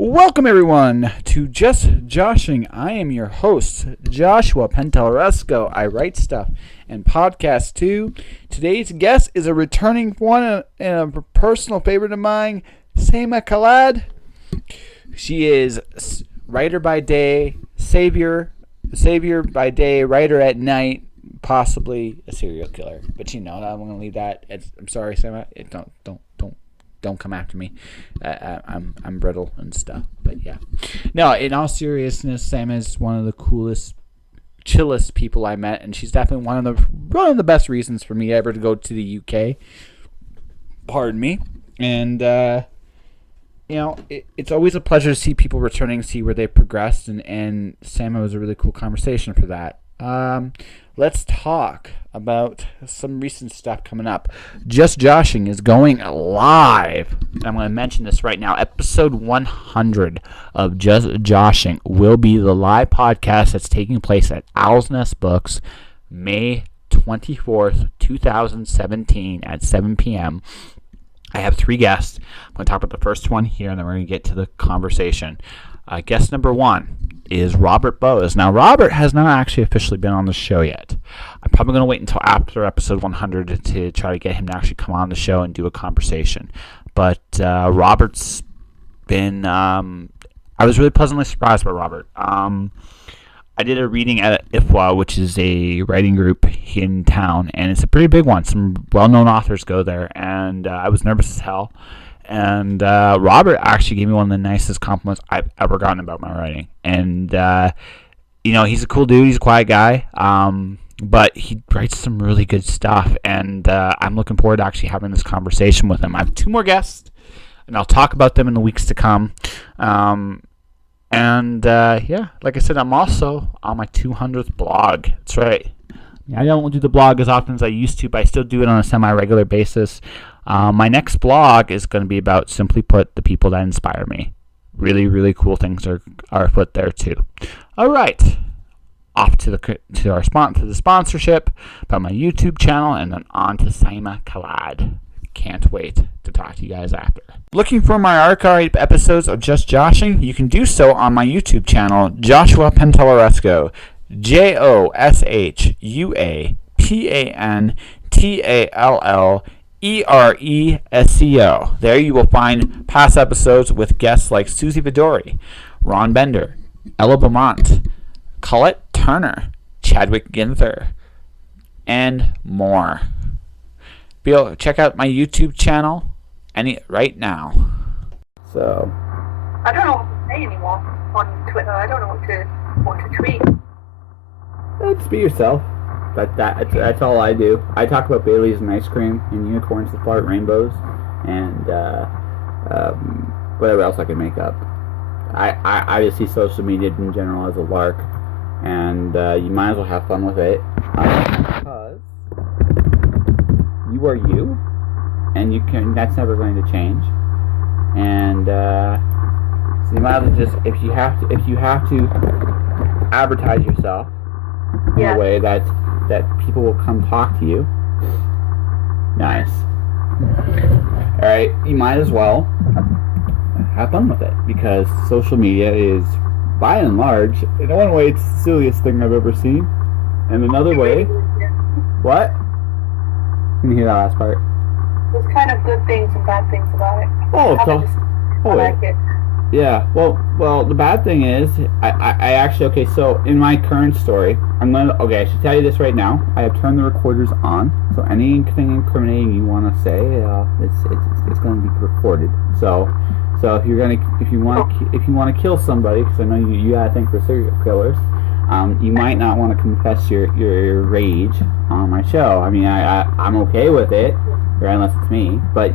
Welcome everyone to Just Joshing. I am your host, Joshua Penteleresco. I write stuff and podcast too. Today's guest is a returning one and a personal favorite of mine, Saima Khalid. She is writer by day, savior by day, writer at night, possibly a serial killer. But I'm going to leave that. I'm sorry, Saima. Don't come after me. I'm brittle and stuff. But yeah. No, in all seriousness, Sam is one of the coolest, chillest people I met, and she's definitely one of the best reasons for me ever to go to the UK. Pardon me. And it's always a pleasure to see people returning, see where they progressed, and Sam was a really cool conversation for that. Let's talk about some recent stuff coming up. Just Joshing is going live. I'm going to mention this right now. Episode 100 of Just Joshing will be the live podcast that's taking place at Owl's Nest Books, May 24th, 2017 at 7 p.m. I have 3 guests. I'm going to talk about the first one here, and then we're going to get to the conversation. Guest number 1 is Robert Bowes. Now, Robert has not actually officially been on the show yet. I'm probably going to wait until after episode 100 to try to get him to actually come on the show and do a conversation. But Robert's been... I was really pleasantly surprised by Robert. I did a reading at IFWA, which is a writing group in town, and it's a pretty big one. Some well-known authors go there, and I was nervous as hell. And Robert actually gave me one of the nicest compliments I've ever gotten about my writing. And, he's a cool dude. He's a quiet guy. But he writes some really good stuff. And I'm looking forward to actually having this conversation with him. I have 2 more guests, and I'll talk about them in the weeks to come. Like I said, I'm also on my 200th blog. That's right. I don't do the blog as often as I used to, but I still do it on a semi-regular basis. My next blog is going to be about, simply put, the people that inspire me. Really, really cool things are afoot there too. All right, off to the sponsorship, about my YouTube channel, and then on to Saima Khalid. Can't wait to talk to you guys after. Looking for my archive episodes of Just Joshing? You can do so on my YouTube channel, Joshua Penteleresco. JOSHUAPANTALLERESCO. There you will find past episodes with guests like Susie Vidori, Ron Bender, Ella Beaumont, Colette Turner, Chadwick Ginther, and more. Check out my YouTube channel right now. So I don't know what to say anymore on Twitter. I don't know what to tweet. Just be yourself. That's all I do. I talk about Baileys and ice cream and unicorns that fart rainbows and whatever else I can make up. I just see social media in general as a lark, and you might as well have fun with it because you are you, and that's never going to change. And so you might as well just if you have to advertise yourself in a way that people will come talk to you. Nice. Alright, you might as well have fun with it, because social media is, by and large, in one way, it's the silliest thing I've ever seen. And another way... What? Can you hear that last part? There's kind of good things and bad things about it. I like it. Yeah, well, the bad thing is, I actually, okay, so in my current story, I should tell you this right now. I have turned the recorders on, so anything incriminating you want to say, it's going to be recorded. So if you want to kill somebody, because I know you gotta think we're serial killers, you might not want to confess your rage on my show. I mean, I'm okay with it, right, unless it's me, but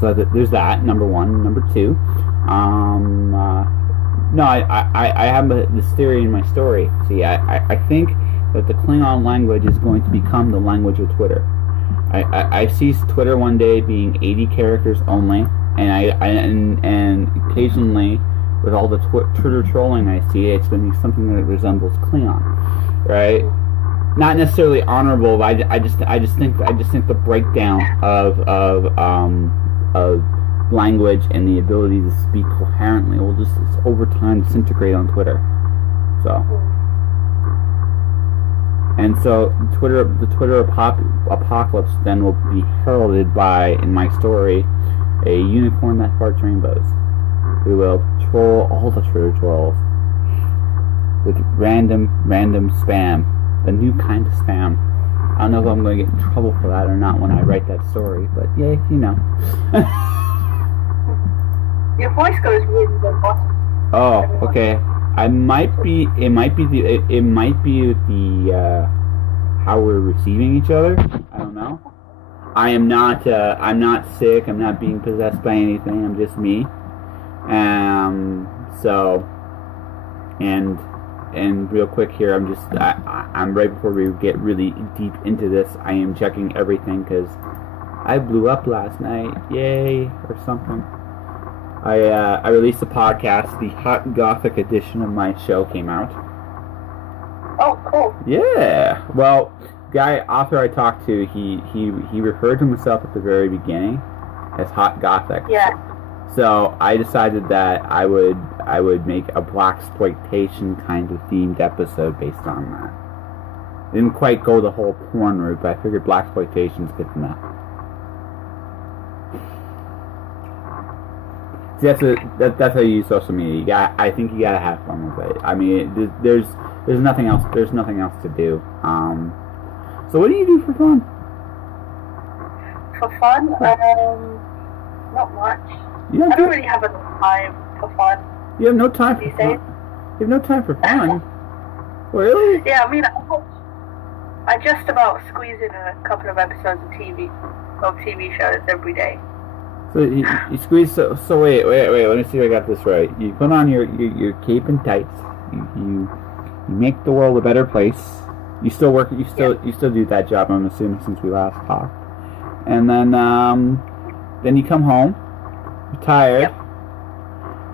so there's that, number 1. Number 2, I have this theory in my story. See, I think that the Klingon language is going to become the language of Twitter. I see Twitter one day being 80 characters only, and occasionally, with all the Twitter trolling I see, it's going to be something that resembles Klingon, right? Not necessarily honorable, but I just think the breakdown of language and the ability to speak coherently will just over time disintegrate on Twitter. So, and so the Twitter apocalypse then will be heralded by, in my story, a unicorn that farts rainbows, who will troll all the Twitter trolls with random spam, the new kind of spam. I don't know if I'm going to get in trouble for that or not when I write that story, but yeah, you know. Your voice goes really robotic. Oh, okay. It might be the how we're receiving each other. I don't know. I'm not sick. I'm not being possessed by anything. I'm just me. So, and real quick here, I'm right before we get really deep into this, I am checking everything because I blew up last night. Yay, or something. I released a podcast. The Hot Gothic edition of my show came out. Oh, cool. Yeah. Well, author I talked to, he referred to himself at the very beginning as Hot Gothic. Yeah. So I decided that I would make a blaxploitation kind of themed episode based on that. Didn't quite go the whole porn route, but I figured blaxploitation's good enough. See, that's how you use social media. I think you gotta have fun with it. I mean, there's nothing else. There's nothing else to do. So what do you do for fun? For fun, not much. I don't really have enough time for fun. You have no time for fun. You have no time for fun. Really? Yeah, I mean, I just about squeeze in a couple of episodes of TV shows every day. So you squeeze. So wait. Let me see if I got this right. You put on your cape and tights. You make the world a better place. You still work. You still do that job. I'm assuming since we last talked. And then you come home. You're tired. Yep.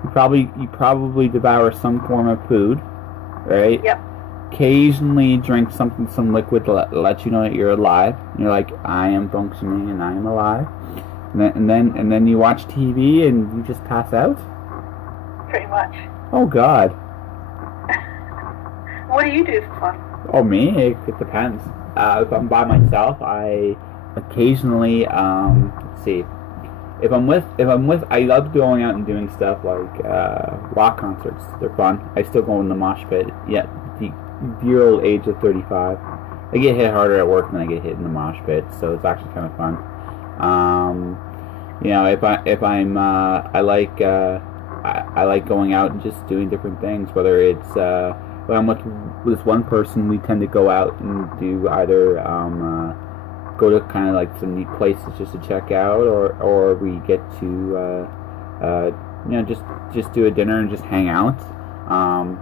You probably devour some form of food, right? Yep. Occasionally drink some liquid to let you know that you're alive. You're like, I am functioning and I am alive. And then you watch TV and you just pass out? Pretty much. Oh, God. What do you do for fun? Oh, me? It depends. If I'm by myself, I occasionally, let's see. If I'm with, I love going out and doing stuff like rock concerts. They're fun. I still go in the mosh pit. Yet, the dear old age of 35. I get hit harder at work than I get hit in the mosh pit, so it's actually kind of fun. You know, I like going out and just doing different things. Whether it's when I'm with this one person, we tend to go out and do either go to kind of like some neat places just to check out, or we get to you know, just do a dinner and just hang out.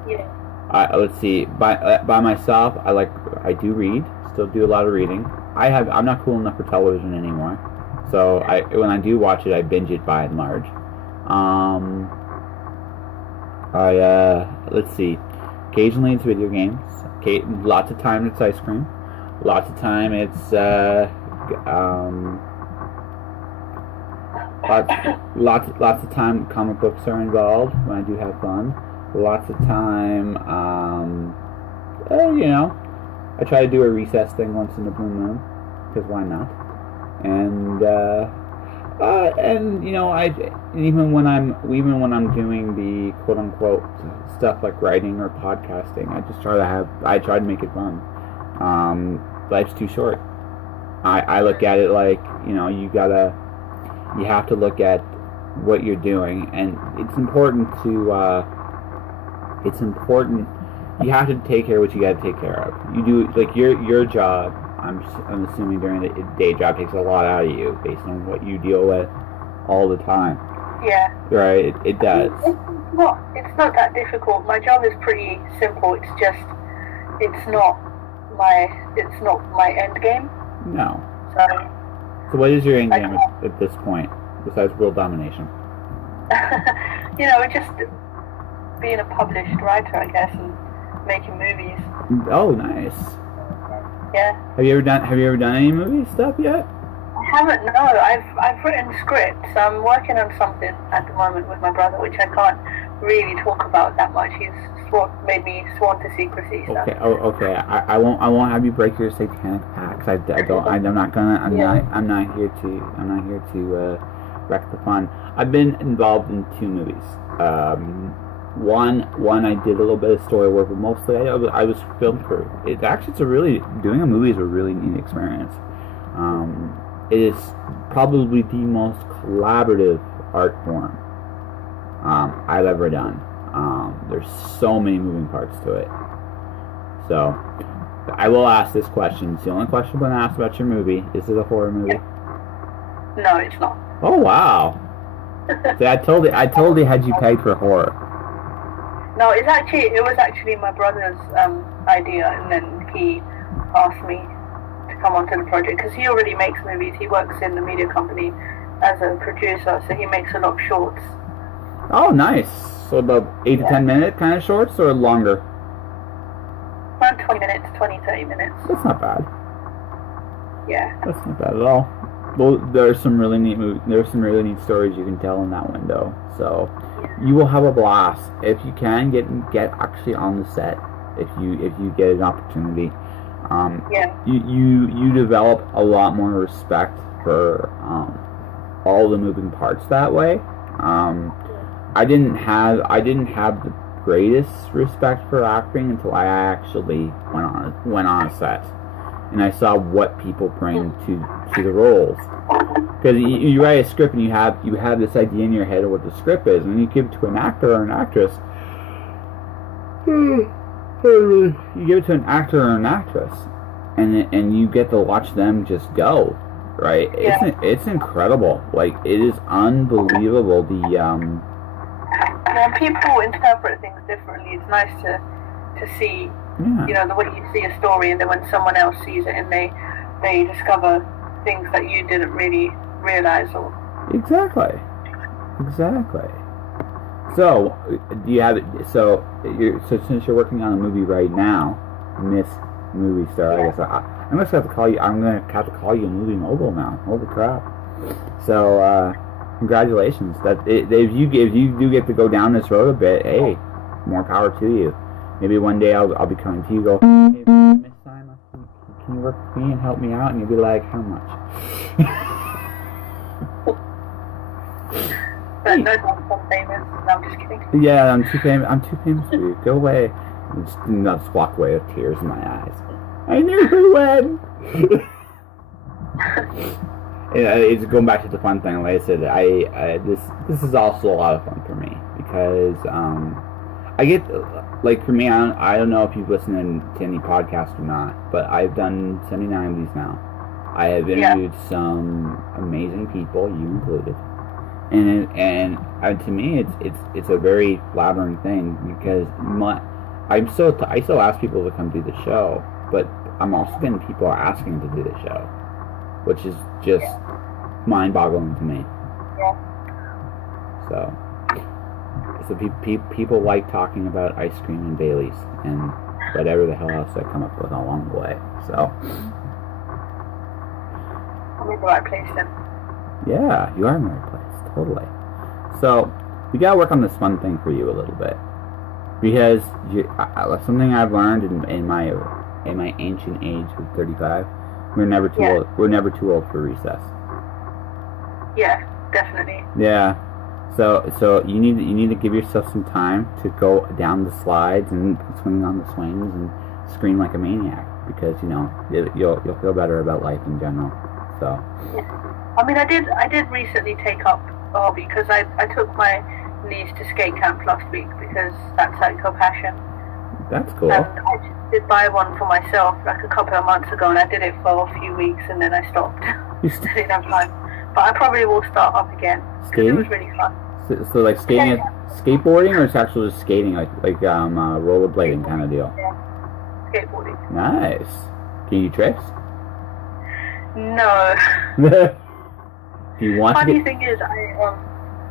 Yeah. Let's see. By myself, I do read. Still do a lot of reading. I'm not cool enough for television anymore. So when I do watch it, I binge it by and large. Let's see. Occasionally it's video games. Lots of time it's ice cream. Lots of time it's lots of time comic books are involved when I do have fun. Lots of time, you know, I try to do a recess thing once in a blue moon, because why not? And you know, even when I'm doing the quote unquote stuff like writing or podcasting, I try to make it fun. Life's too short. I look at it like, you know, you have to look at what you're doing, and it's important. You have to take care of what you got to take care of. You do, like, your job. I'm assuming during the day job takes a lot out of you based on what you deal with all the time. Yeah. Right. It does. It's not that difficult. My job is pretty simple. It's not my end game. No. So what is your end game at this point, besides world domination? You know, just being a published writer, I guess, and making movies. Oh, nice. Yeah. Have you ever done any movie stuff yet? I haven't. No, I've written scripts. I'm working on something at the moment with my brother, which I can't really talk about that much. He's made me sworn to secrecy. So. Okay. Oh, okay. I won't have you break your satanic pact. I'm not gonna. I'm not here to wreck the fun. I've been involved in 2 movies. One I did a little bit of story work, but mostly I was film crew. Doing a movie is a really neat experience. It is probably the most collaborative art form I've ever done. There's so many moving parts to it. So, I will ask this question. It's the only question I'm going to ask about your movie. Is it a horror movie? No, it's not. Oh, wow. See, I told you had you pegged for horror. No, it was actually my brother's idea, and then he asked me to come onto the project because he already makes movies. He works in the media company as a producer, so he makes a lot of shorts. Oh, nice. So about 8 to 10 minute kind of shorts or longer? Around 20 minutes, 30 minutes. That's not bad. Yeah. That's not bad at all. Well, there's some really neat stories you can tell in that window. So you will have a blast if you can get actually on the set. If you get an opportunity, you develop a lot more respect for all the moving parts that way. I didn't have the greatest respect for acting until I actually went on a set, and I saw what people bring to the roles. Because you write a script and you have this idea in your head of what the script is, and you give it to an actor or an actress. You give it to an actor or an actress, and you get to watch them just go. Right? Yeah. It's incredible. Like, it is unbelievable. When people interpret things differently, it's nice to see, the way you see a story, and then when someone else sees it and they discover things that you didn't really realize. Or Exactly. So, do you have it? So since you're working on a movie right now, Miss Movie Star, I guess I'm gonna have to call you. I'm gonna have to call you a movie mogul now. Holy crap! So, congratulations. If you do get to go down this road a bit, hey, more power to you. Maybe one day I'll be coming to you. Go, hey, Miss Saima, can you work with me and help me out? And you'll be like, how much? But no, I'm famous. No, I'm just kidding. Yeah, I'm too famous for you. Go away. And just walk away with tears in my eyes. I knew who won. It's going back to the fun thing. Like I said, this is also a lot of fun for me because I get, like, for me, I don't know if you've listened to any podcasts or not, but I've done 79 of these now. I have interviewed some amazing people, you included, and to me, it's a very flattering thing because I still ask people to come do the show, but I'm also getting people asking to do the show, which is just mind-boggling to me. Yeah. So people like talking about ice cream and Baileys and whatever the hell else I come up with along the way. So I'm in the right place then. Yeah, you are in the right place, totally. So we gotta work on this fun thing for you a little bit because something I've learned in my ancient age of 35, we're never too old. We're never too old for recess. Yeah, definitely. Yeah. So you need to give yourself some time to go down the slides and swing on the swings and scream like a maniac because you'll feel better about life in general. So. Yeah. I mean, I did recently take up a hobby because I took my niece to skate camp last week because that's like her passion. That's cool. And I just did buy one for myself like a couple of months ago, and I did it for a few weeks and then I stopped. I didn't have time. But I probably will start up again. Skating? It was really fun. So like skating, skateboarding, or it's actually just skating, like rollerblading kind of deal? Yeah, skateboarding. Nice. Can you do tricks? No. Do you want Funny to? thing is,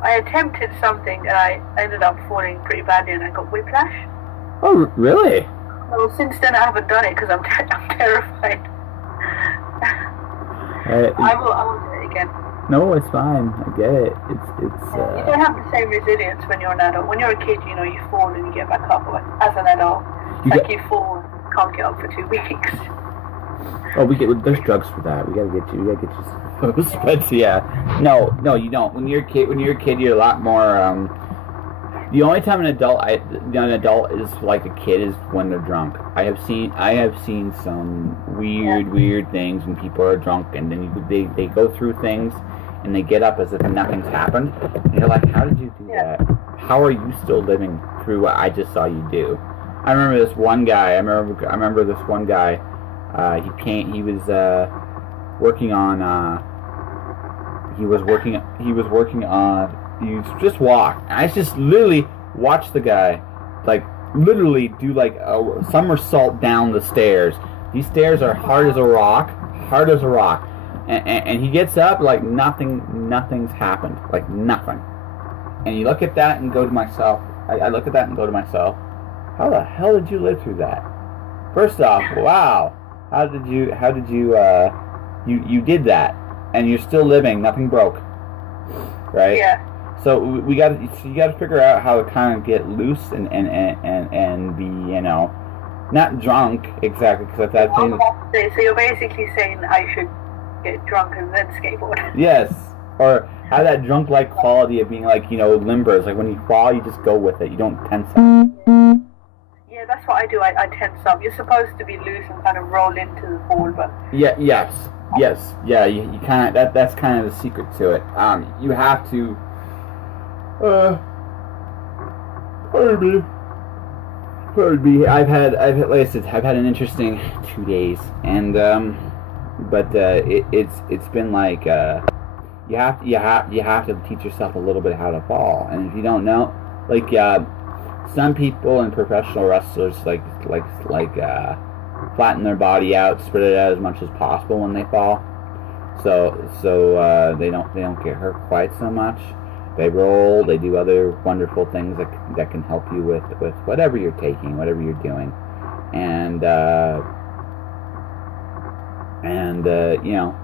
I attempted something and I ended up falling pretty badly and I got whiplash. Oh, really? Well, since then I haven't done it because I'm terrified. I will do it. again. No, it's fine. I get it. You don't have the same resilience when you're an adult. When you're a kid, you know, you fall and you get back up. But as an adult, you fall, can't get up for 2 weeks. Oh, there's drugs for that. We gotta get you some of those. But yeah, no, you don't. When you're a kid, you're a lot more. The only time an adult is like a kid is when they're drunk. I have seen some weird things when people are drunk, and then they go through things, and they get up as if nothing's happened. And you're like, how did you do that? How are you still living through what I just saw you do? I remember this one guy. He was working on. You just walk. And I just literally watched the guy, like, literally do like a somersault down the stairs. These stairs are hard as a rock. And he gets up like nothing's happened, like nothing. And you look at that and go to myself. I look at that and go to myself, how the hell did you live through that? First off, wow, how did you did that, and you're still living, nothing broke, right? Yeah. So you got to figure out how to kind of get loose and be, you know, not drunk exactly, because that's So you're basically saying I should get drunk and then skateboard. Yes, or have that drunk-like quality of being like, you know, limber. It's like when you fall, you just go with it. You don't tense up. Yeah, that's what I do. I tense up. You're supposed to be loose and kind of roll into the fall, but yes. Yeah, you kind of that's kind of the secret to it. You have to. Pardon me. I've had like I said, I've had an interesting 2 days, and but it's been like you have to teach yourself a little bit how to fall, and if you don't know, like some people and professional wrestlers like flatten their body out, spread it out as much as possible when they fall, so they don't get hurt quite so much. They roll, they do other wonderful things that can help you with whatever you're taking, whatever you're doing, and you know,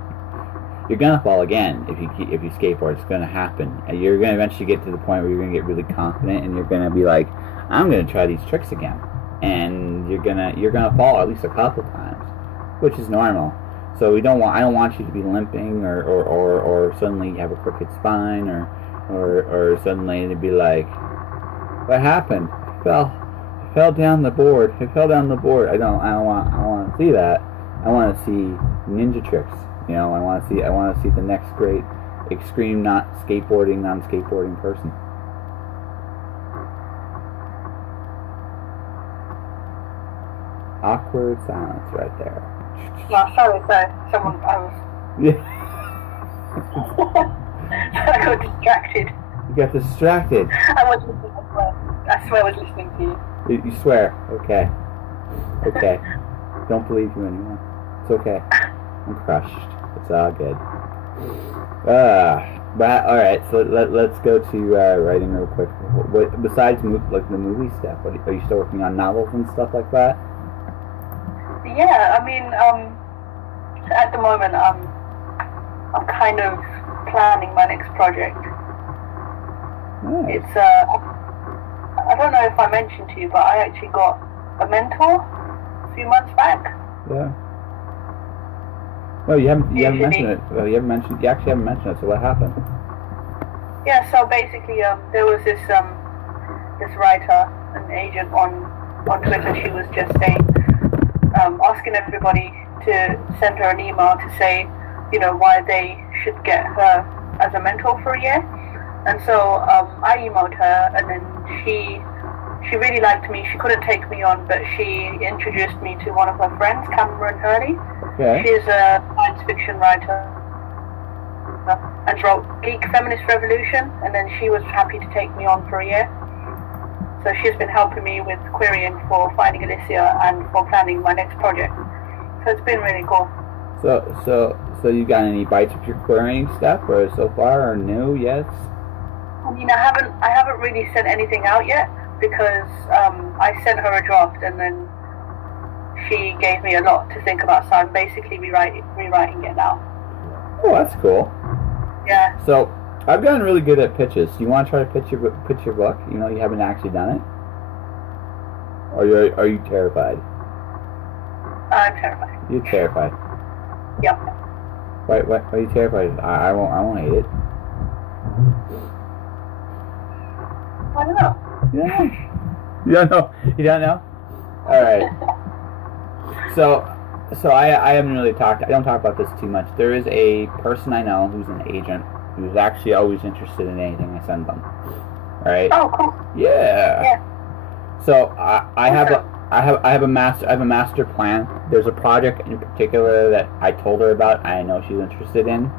you're gonna fall again if you skateboard. It's gonna happen. And you're gonna eventually get to the point where you're gonna get really confident, and you're gonna be like, I'm gonna try these tricks again, and you're gonna fall at least a couple times, which is normal. So I don't want you to be limping or suddenly you have a crooked spine or suddenly to be like, what happened? I fell down the board. I don't want to see that. I want to see ninja tricks. You know, I want to see the next great extreme non-skateboarding person. Awkward silence right there. No, sorry. Someone, I was... Yeah. I got distracted. You got distracted. I was listening, I swear I was listening to you. You swear? Okay. Don't believe you anymore. It's okay. I'm crushed. It's all good. But alright, so let's go to writing real quick. What, besides like the movie stuff, are you still working on novels and stuff like that? Yeah, I mean, at the moment, I'm kind of planning my next project. Nice. It's I don't know if I mentioned to you, but I actually got a mentor a few months back. Yeah. No, you haven't mentioned it. Well, you actually haven't mentioned it. So what happened? Yeah. So basically, there was this writer, an agent on Twitter. She was just saying, asking everybody to send her an email to say, you know, why they should get her as a mentor for a year. And so I emailed her, and then she really liked me. She couldn't take me on, but she introduced me to one of her friends, Cameron Hurley. Okay. She's a science fiction writer and wrote Geek Feminist Revolution, and then she was happy to take me on for a year. So she's been helping me with querying for Finding Alicia and for planning my next project. So it's been really cool. So you got any bites of your querying stuff, or so far, or no? Yes. I mean, I haven't really sent anything out yet because I sent her a draft and then she gave me a lot to think about. So I'm basically rewriting it now. Oh, that's cool. Yeah. So I've gotten really good at pitches. Do you want to try to pitch your book? You know, you haven't actually done it, or are you terrified? I'm terrified. You're terrified. Yep. Why are you terrified? I won't hate it. I don't know. Yeah. You don't know? You don't know? All right. So I haven't really talked. I don't talk about this too much. There is a person I know who's an agent who's actually always interested in anything I send them. Right? Oh, cool. Yeah. Yeah. So I have a master plan. There's a project in particular that I told her about. I know she's interested in,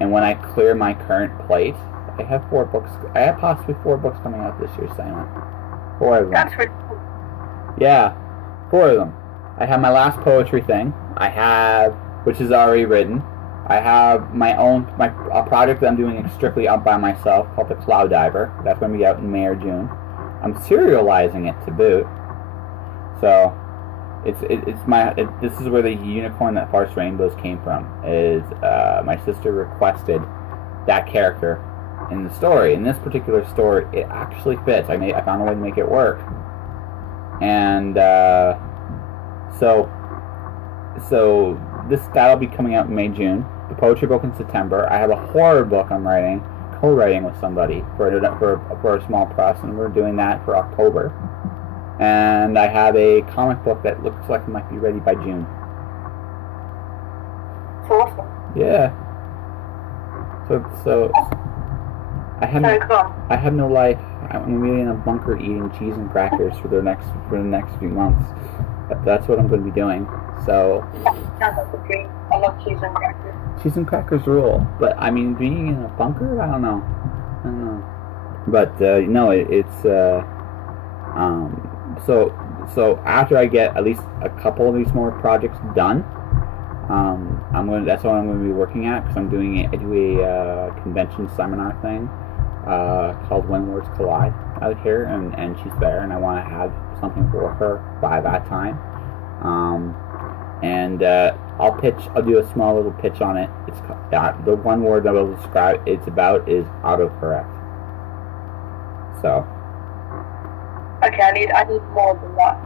and when I clear my current plate, I have 4 books. I have possibly 4 books coming out this year, Saima. 4 of them. That's really cool. Yeah, 4 of them. I have my last poetry thing. I have, which is already written. I have a project that I'm doing strictly up by myself called the Cloud Diver. That's going to be out in May or June. I'm serializing it to boot. So, this is where the unicorn that farts rainbows came from. Is my sister requested that character in the story. In this particular story, it actually fits. I found a way to make it work, and so that'll be coming out in May, June. The poetry book in September. I have a horror book I'm co-writing with somebody for a small press, and we're doing that for October. And I have a comic book that looks like it might be ready by June. It's awesome. Yeah. So I have no life. I'm gonna be in a bunker eating cheese and crackers for the next few months. That's what I'm going to be doing. So. Sounds like a dream. I love cheese and crackers. Cheese and crackers rule, but I mean, being in a bunker, I don't know. But no, it's so after I get at least a couple of these more projects done, that's what I'm going to be working at, because I do a convention seminar thing called When Words Collide out here, and she's there, and I want to have something for her by that time. I'll do a small little pitch on it. It's the one word that I'll describe it's about is autocorrect. So. Okay, I need more than that.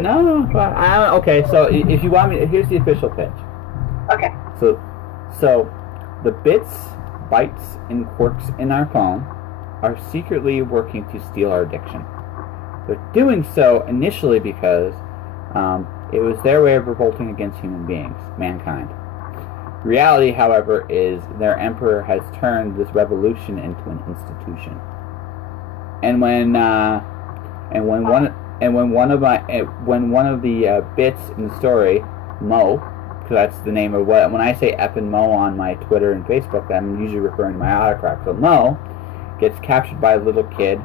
No. Okay, so if you want me, here's the official pitch. Okay. So the bits, bytes, and quirks in our phone are secretly working to steal our addiction. They're doing so initially because it was their way of revolting against human beings, mankind. Reality, however, is their emperor has turned this revolution into an institution. And when one of the bits in the story, Mo, because that's the name of when I say F and Mo on my Twitter and Facebook, I'm usually referring to my autocorrect. So Mo gets captured by a little kid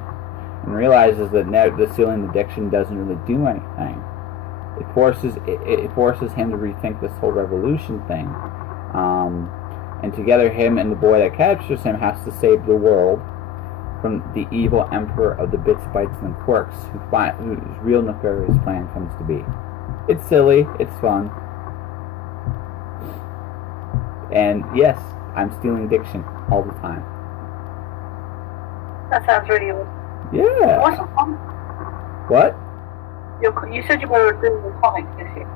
and realizes that the stealing addiction doesn't really do anything. It forces him to rethink this whole revolution thing. And together, him and the boy that captures him has to save the world from the evil emperor of the bits, bytes, and quirks, whose real nefarious plan comes to be. It's silly, it's fun, and yes, I'm stealing diction all the time. That sounds really good. Yeah. Awesome. What? You said you were doing the comic this year.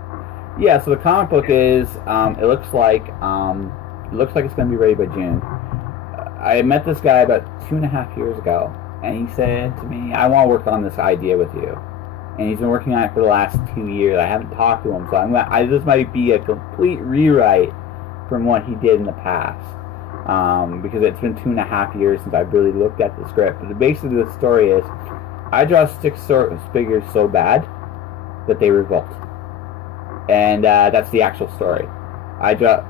Yeah, so the comic book is, it looks like it's going to be ready by June. I met this guy about 2.5 years ago, and he said to me, I want to work on this idea with you. And he's been working on it for the last 2 years. I haven't talked to him, so this might be a complete rewrite from what he did in the past. Because it's been 2.5 years since I've really looked at the script. But basically the story is, I draw stick figures so bad that they revolt. And that's the actual story. I draw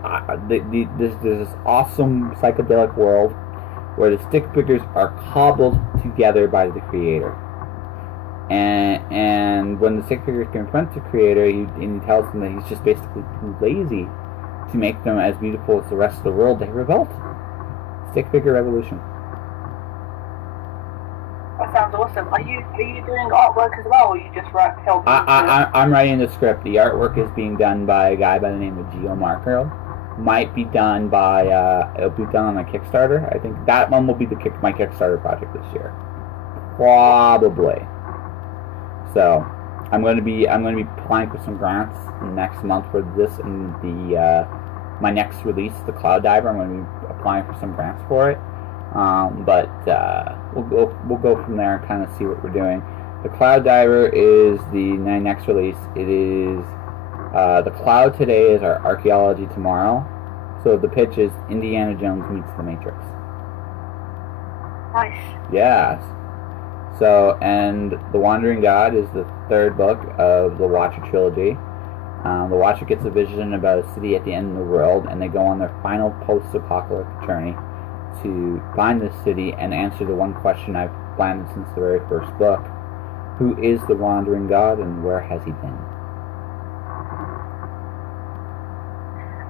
there's this awesome psychedelic world where the stick figures are cobbled together by the creator. And when the stick figures confront the creator, he tells them that he's just basically too lazy to make them as beautiful as the rest of the world. They revolt. Stick figure revolution. That sounds awesome. Are you doing artwork as well, or you just helping? I'm writing the script. The artwork is being done by a guy by the name of Geo Marco. might be done by it'll be done on a Kickstarter. I think that one will be my Kickstarter project this year, probably. So I'm going to be applying for some grants next month for this and the my next release, the Cloud Diver. I'm going to be applying for some grants for it. But we'll go from there and kind of see what we're doing. The Cloud Diver is my next release. It is the Cloud today is our archaeology tomorrow. So the pitch is Indiana Jones meets the Matrix. Nice. Yes. So, and The Wandering God is the third book of the Watcher trilogy. The Watcher gets a vision about a city at the end of the world, and they go on their final post-apocalyptic journey to find this city and answer the one question I've planned since the very first book. Who is the Wandering God, and where has he been?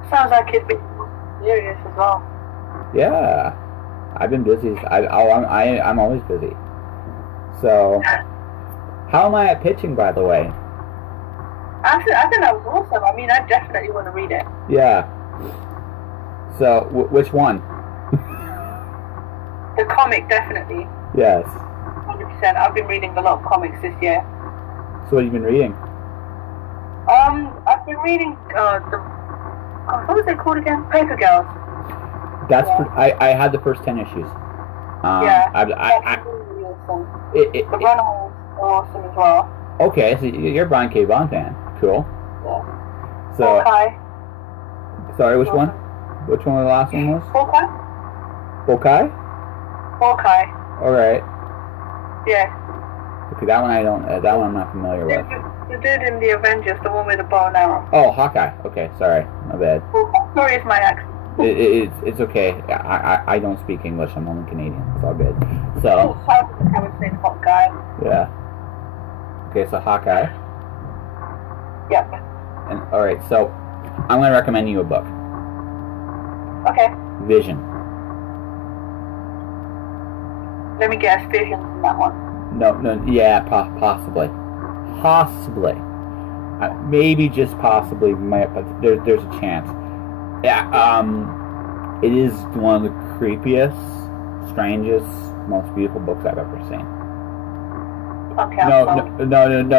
Sounds like it'd be serious as well. Yeah. I've been busy. I'm always busy. So, how am I at pitching, by the way? I think that was awesome. I mean, I definitely want to read it. Yeah. So, which one? The comic, definitely. Yes. 100%. I've been reading a lot of comics this year. So, what have you been reading? I've been reading what was it called again? Paper Girls. That's I had the first 10 issues. Yeah. That's really awesome. The Runaways are awesome as well. Okay, so you're a Brian K. Vaughan fan. Cool. Yeah. So. Hawkeye. Sorry, which one? Which one the last one was? Hawkeye. Hawkeye? Hawkeye. All right. Yeah. Okay, that one I don't. That one I'm not familiar with. The dude in the Avengers, the one with the bow and arrow. Oh, Hawkeye. Okay, sorry, my bad. Sorry, it's my accent. It's okay. I don't speak English. I'm only Canadian. It's all good. So. I would say Hawkeye. Yeah. Okay, so Hawkeye. Yep. And all right, so I'm going to recommend you a book. Okay. Vision. Let me guess, Vision from that one. No, yeah, possibly. Maybe just possibly, but there's a chance. Yeah, it is one of the creepiest, strangest, most beautiful books I've ever seen. Okay.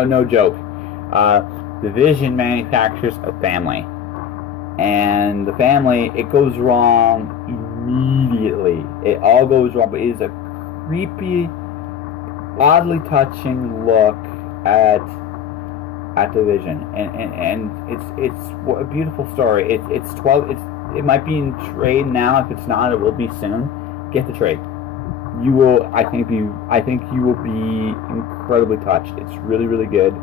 No joke. The Vision manufactures a family, and the family, it goes wrong immediately. It all goes wrong, but it is a creepy, oddly touching look at the Vision, and it's a beautiful story. It might be in trade now. If it's not, it will be soon. Get the trade. You will. I think you will be incredibly touched. It's really, really good.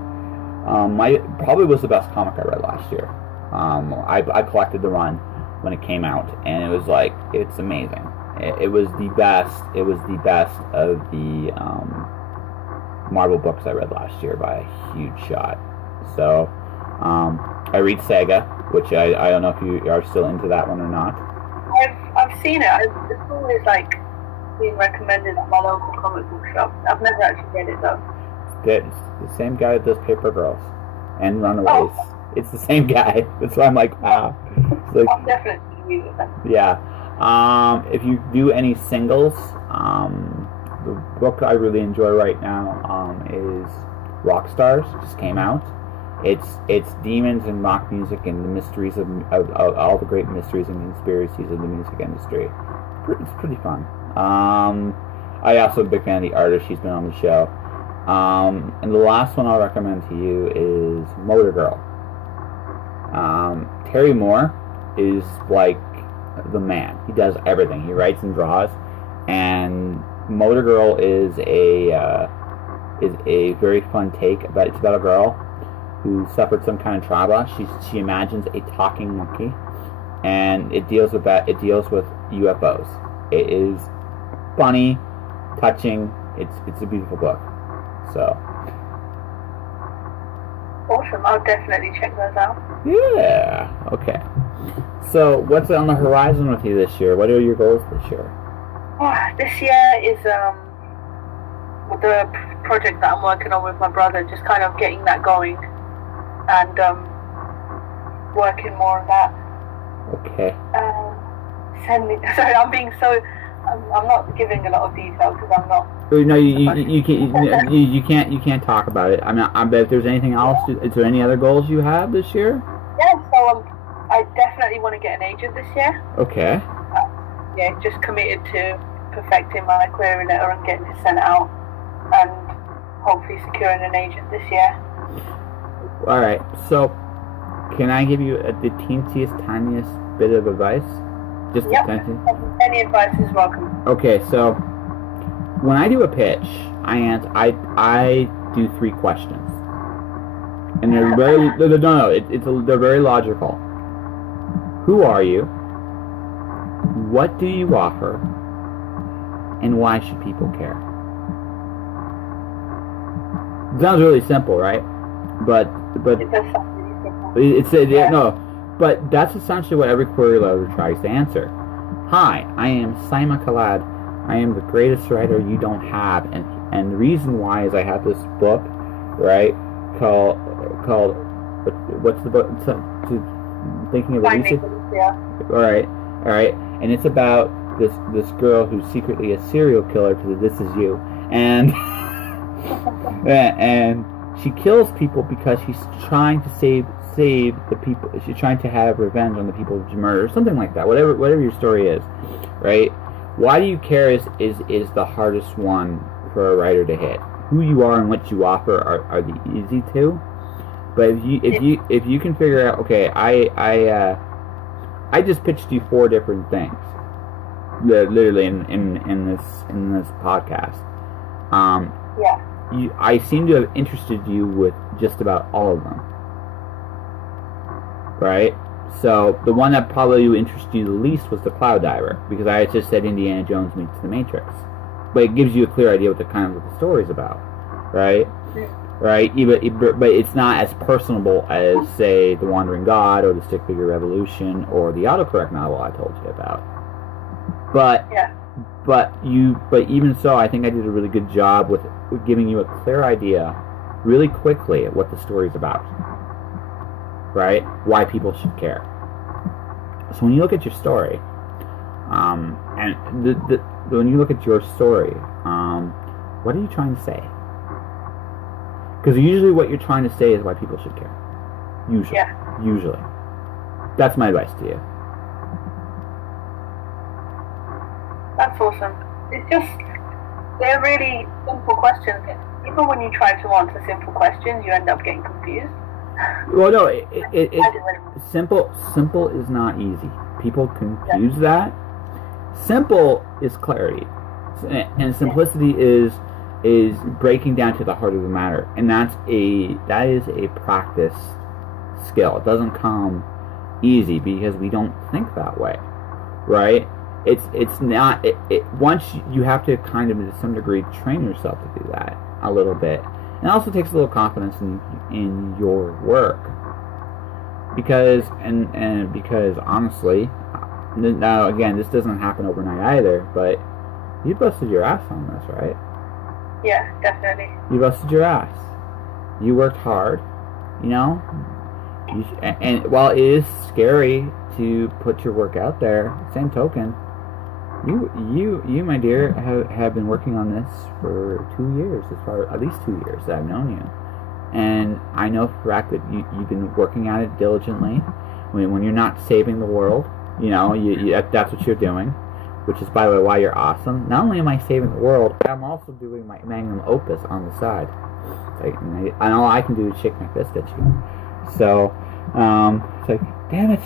Probably was the best comic I read last year. I collected the run when it came out, and it was like, it's amazing. It was the best. It was the best of the Marvel books I read last year by a huge shot. So, I read Saga, which I don't know if you are still into that one or not. I've seen it. It's always like being recommended at my local comic book shop. I've never actually read it though. It's the same guy that does Paper Girls and Runaways. Oh. It's the same guy. That's why I'm like, wow. Like, I'm definitely read it then. Yeah. If you do any singles, the book I really enjoy right now is Rockstars. Just came out. It's demons and rock music and the mysteries of all the great mysteries and conspiracies of the music industry. It's pretty fun. I also am a big fan of the artist. She's been on the show. And the last one I'll recommend to you is Motor Girl. Terry Moore is like the man. He does everything. He writes and draws. And Motor Girl is a very fun take. It's about a girl who suffered some kind of trauma. She imagines a talking monkey, and it deals with that. It deals with UFOs. It is funny, touching. It's a beautiful book. So. Awesome. I'll definitely check those out. Yeah. Okay. So, what's on the horizon with you this year? What are your goals this year? This year is with the project that I'm working on with my brother, just kind of getting that going and working more on that. Okay. Send me. Sorry, I'm being so. I'm not giving a lot of detail because I'm not. No, you can't talk about it. I bet if there's anything else, is there any other goals you have this year? Yeah, so I definitely want to get an agent this year. Okay. Yeah, just committed to perfecting my query letter and getting it sent out, and hopefully securing an agent this year. All right. So, can I give you the teensiest, tiniest bit of advice? Just Yep. Any advice is welcome. Okay, so when I do a pitch, I do 3 questions, and they're very they're very logical. Who are you? What do you offer? And why should people care? It sounds really simple, right? But It does sound really simple. no. But that's essentially what every query letter tries to answer. Hi, I am Saima Khalid. I am the greatest writer you don't have, and the reason why is I have this book, right, called what's the book? Thinking of Alicia. All right, and it's about this girl who's secretly a serial killer because this is you, and and she kills people because she's trying to save the people. She's trying to have revenge on the people she murdered, something like that. Whatever your story is, right? Why do you care is the hardest one for a writer to hit. Who you are and what you offer are the easy two. But if you can figure out, okay, I just pitched you 4 different things, literally in this podcast. Yeah. I seem to have interested you with just about all of them. Right? So the one that probably interested you the least was the Cloud Diver, because I just said Indiana Jones meets the Matrix. But it gives you a clear idea what the story's about. Right? Yeah. Right? But it's not as personable as, say, The Wandering God or The Stick Figure Revolution or the autocorrect novel I told you about. But yeah. But even so, I think I did a really good job with giving you a clear idea, really quickly, of what the story's about. Right? Why people should care. So when you look at your story, and when you look at your story, what are you trying to say? Because usually what you're trying to say is why people should care. Usually. Yeah. Usually. That's my advice to you. That's awesome. It's just, they're really simple questions. Even when you try to answer simple questions, you end up getting confused. Well, no, simple is not easy. People confuse that. Simple is clarity, and simplicity is breaking down to the heart of the matter, and that is a practice skill. It doesn't come easy because we don't think that way, right? It's not. Once you have to kind of, to some degree, train yourself to do that a little bit. And it also takes a little confidence in your work, because honestly, now again, this doesn't happen overnight either. But you busted your ass on this, right? Yeah, definitely. You busted your ass. You worked hard, you know. And while it is scary to put your work out there, same token, you, my dear, have been working on this for 2 years, at least 2 years that I've known you, and I know for a fact that you've been working at it diligently. When you're not saving the world, you know, that's what you're doing, which is, by the way, why you're awesome. Not only am I saving the world, I'm also doing my magnum opus on the side. And all I can do is shake my fist at you. So, it's like, damn it.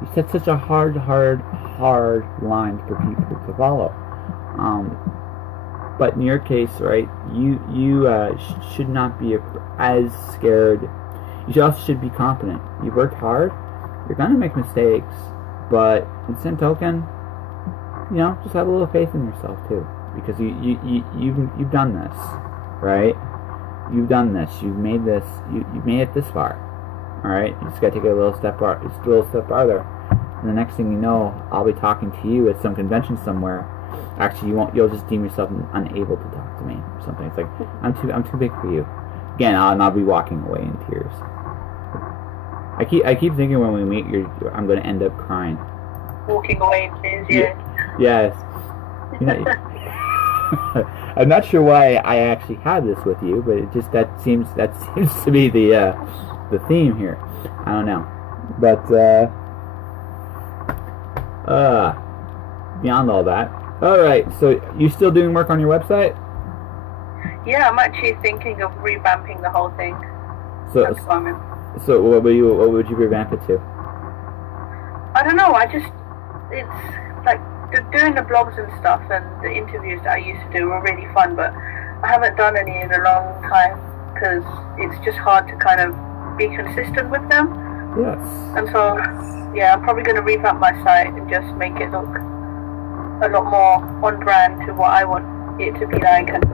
You set such a hard line for people to follow. But in your case, right, you should not be as scared. You also should be confident. You've worked hard. You're going to make mistakes. But in the same token, you know, just have a little faith in yourself too. Because you've done this, right? You've done this. You've made this. You've made it this far. All right. You just got to take it a little step farther. And the next thing you know, I'll be talking to you at some convention somewhere. Actually, you'll just deem yourself unable to talk to me or something. It's like, I'm too big for you. Again, I'll be walking away in tears. I keep thinking when we meet, I'm going to end up crying. Walking away in tears, yeah. Yes. You know, I'm not sure why I actually had this with you, but it just that seems to be the theme here. I don't know, but beyond all that, all right. So you still doing work on your website? Yeah, I'm actually thinking of revamping the whole thing. So what would you revamp it to? I don't know. It's like doing the blogs and stuff and the interviews that I used to do were really fun, but I haven't done any in a long time because it's just hard to kind of be consistent with them. Yes. And so, yeah, I'm probably going to revamp my site and just make it look a lot more on brand to what I want it to be like, and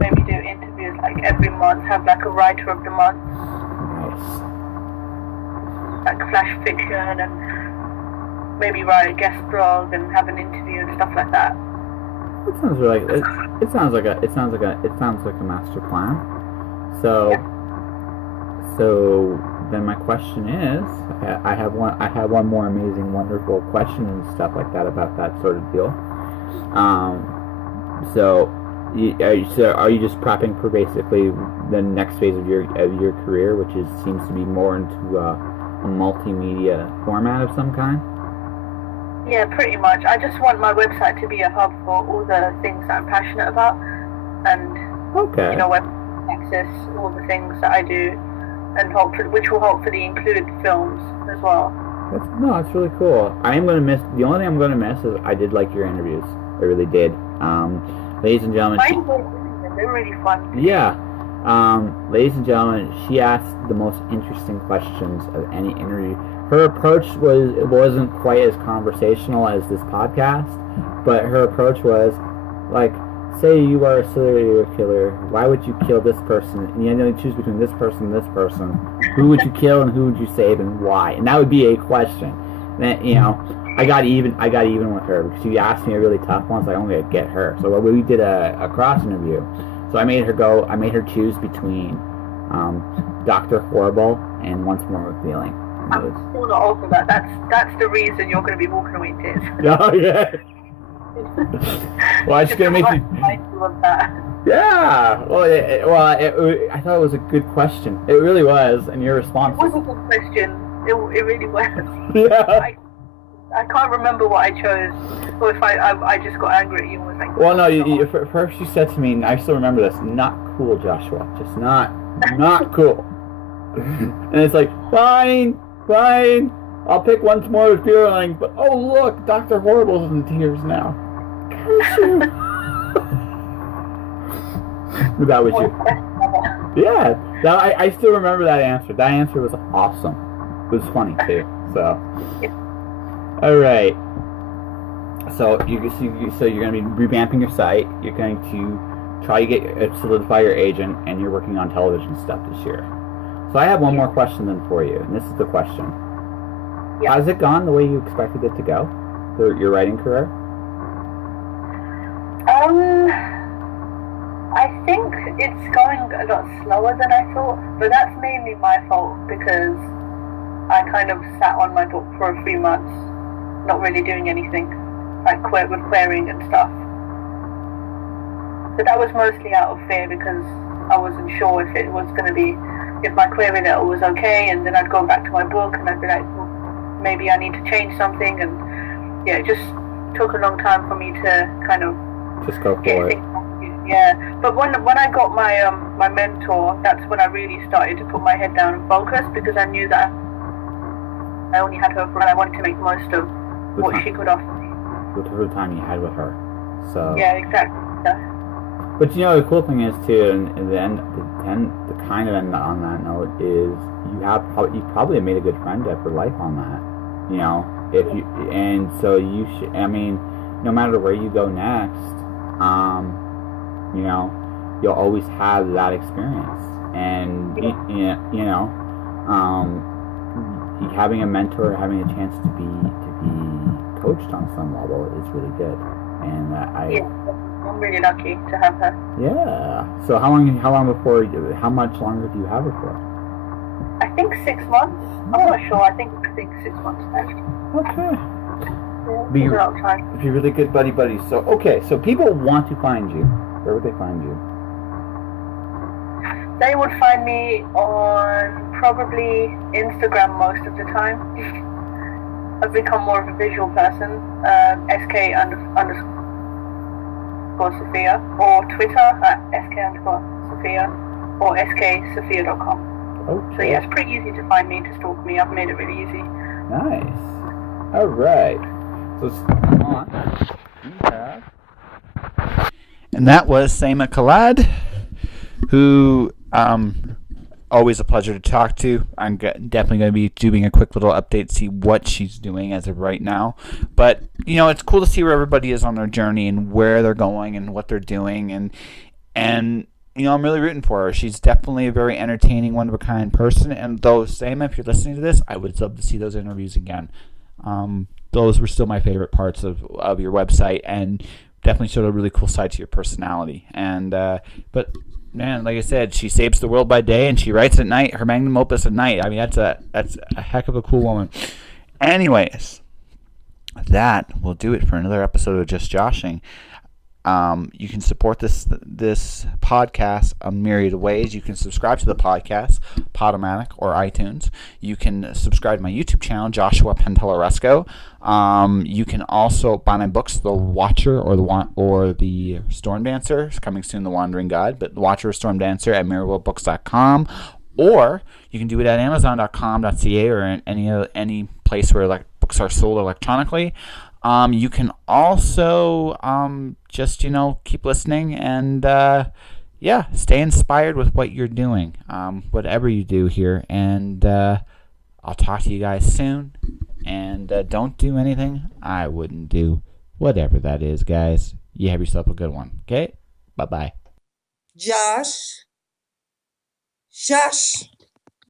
maybe do interviews like every month, have like a writer of the month. Nice. Like flash fiction, and maybe write a guest blog and have an interview and stuff like that. It sounds like a master plan. So, yeah. So then my question is, I have one more amazing, wonderful question and stuff like that about that sort of deal. So are you just prepping for basically the next phase of your career, which seems to be more into a multimedia format of some kind? Yeah, pretty much. I just want my website to be a hub for all the things that I'm passionate about, and web access all the things that I do, and which will hopefully include films as well. That's really cool. The only thing I'm going to miss is I did like your interviews. I really did. Ladies and gentlemen, they're really fun. Yeah. Ladies and gentlemen, she asked the most interesting questions of any interview. Her approach wasn't quite as conversational as this podcast, but her approach was like, say you are a serial killer, why would you kill this person? And you know, choose between this person and this person. Who would you kill and who would you save and why? And that would be a question. And, I got even with her because she asked me a really tough one, so I only had to get her. So we did a cross interview. So I made her choose between Dr. Horrible and Once More with Feeling. I'm still not over that. That's the reason you're going to be walking away in tears. Oh yeah. Well, it's going to make you. Yeah. Well, I thought it was a good question. It really was, and your response. It was a good question. It really was. Yeah. I can't remember what I chose, or if I just got angry at you and was like. Well, no. First you said to me, and I still remember this. Not cool, Joshua. Just not cool. And it's like, fine. I'll pick Once More with Feeling, but oh look, Dr. Horrible's in tears now. That was you. Yeah. I still remember that answer. That answer was awesome. It was funny too. So. Yeah. All right. So you're going to be revamping your site. You're going to try to solidify your agent, and you're working on television stuff this year. So I have one more question then for you, and this is the question. Yeah. Has it gone the way you expected it to go, your writing career? I think it's going a lot slower than I thought, but that's mainly my fault because I kind of sat on my book for a few months, not really doing anything, like with querying and stuff. But that was mostly out of fear because I wasn't sure if it was going to be, if my query letter was okay, and then I'd go back to my book and I'd be like, well, maybe I need to change something, and yeah, it just took a long time for me to kind of just go for it. Yeah, but when I got my my mentor, that's when I really started to put my head down and focus, because I knew that I only had her for, and I wanted to make most of what she could offer me. With the time you had with her, so. Yeah, exactly. Yeah. But the cool thing is too, and the kind of end on that note is you probably made a good friend for life on that. You should. I mean, no matter where you go next, you'll always have that experience, and having a mentor, having a chance to be coached on some level is really good, and I'm really lucky to have her. Yeah. So how much longer do you have her for? I think 6 months. I'm not sure. I think 6 months left. Okay. Yeah, Be, a lot of time. be really good buddies. So, okay, so people want to find you. Where would they find you? They would find me on probably Instagram most of the time. I've become more of a visual person. sk_Sophia, or Twitter at sk_Sophia, or sksophia.com. Okay. So yeah, it's pretty easy to find me, to stalk me. I've made it really easy. Nice. All right. So come on. You have. And that was Saima Khalid, who always a pleasure to talk to. I'm definitely going to be doing a quick little update, see what she's doing as of right now. But it's cool to see where everybody is on their journey and where they're going and what they're doing, and I'm really rooting for her. She's definitely a very entertaining, one-of-a-kind person. And though, Saima, if you're listening to this, I would love to see those interviews again. Those were still my favorite parts of your website, and definitely showed a really cool side to your personality. And but man, like I said, she saves the world by day and she writes at night. Her magnum opus at night. I mean, that's a heck of a cool woman. Anyways, that will do it for another episode of Just Joshing. You can support this podcast a myriad of ways. You can subscribe to the podcast, Podomatic or iTunes. You can subscribe to my YouTube channel, Joshua Pantellaresco. You can also buy my books, The Watcher or the Storm Dancer. It's coming soon, The Wandering God, but The Watcher or Storm Dancer at mirrorworldbooks.com. Or you can do it at amazon.com.ca or in any place where books are sold electronically. You can also just keep listening and stay inspired with what you're doing, whatever you do here. And I'll talk to you guys soon. And don't do anything I wouldn't do, whatever that is, guys. You have yourself a good one. Okay? Bye-bye. Josh.